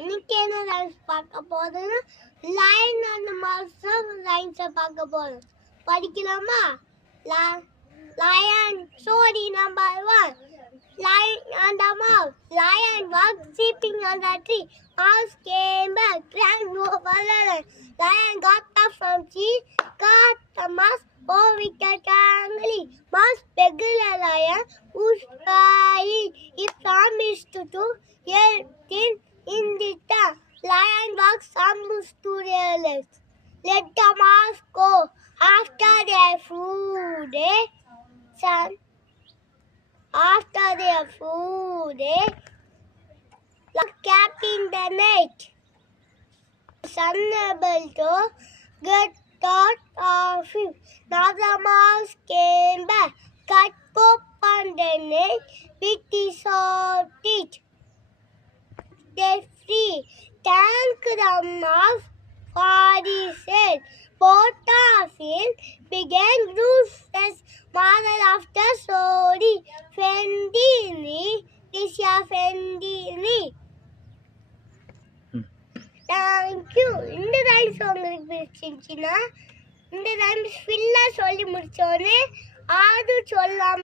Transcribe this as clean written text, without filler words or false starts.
இன்னைக்கு என்ன ரைம்ஸ் பார்க்க போறோம்னா லைன் அண்ட் மாஸ்டர் ரைம்ஸை பார்க்க போறோம். படிக்கலாமா? Lion story number 1. Lion and the mouse. Lion was sleeping on the tree. Mouse came back, climbed over the lion. Lion got up from tree, caught the mouse, oh wicked angry. Mouse begged the lion, who's crying. He promised to do everything in return. Lion was almost to realize. Let the mouse go. After their food, the cat in the night, unable to get out of him. Now the mouse came back, cut open the net with his sharp teeth. They free. Thank the mouse for his help. Both of them began to stress. Moral of the story: Fendini, Tisha Fendini. Thank you. இந்த rhymes உங்களுக்கு பிடிச்சிருந்துச்சுன்னா இந்த rhymes ஃபுல்லாக சொல்லி முடிச்சோடனே அது சொல்லாம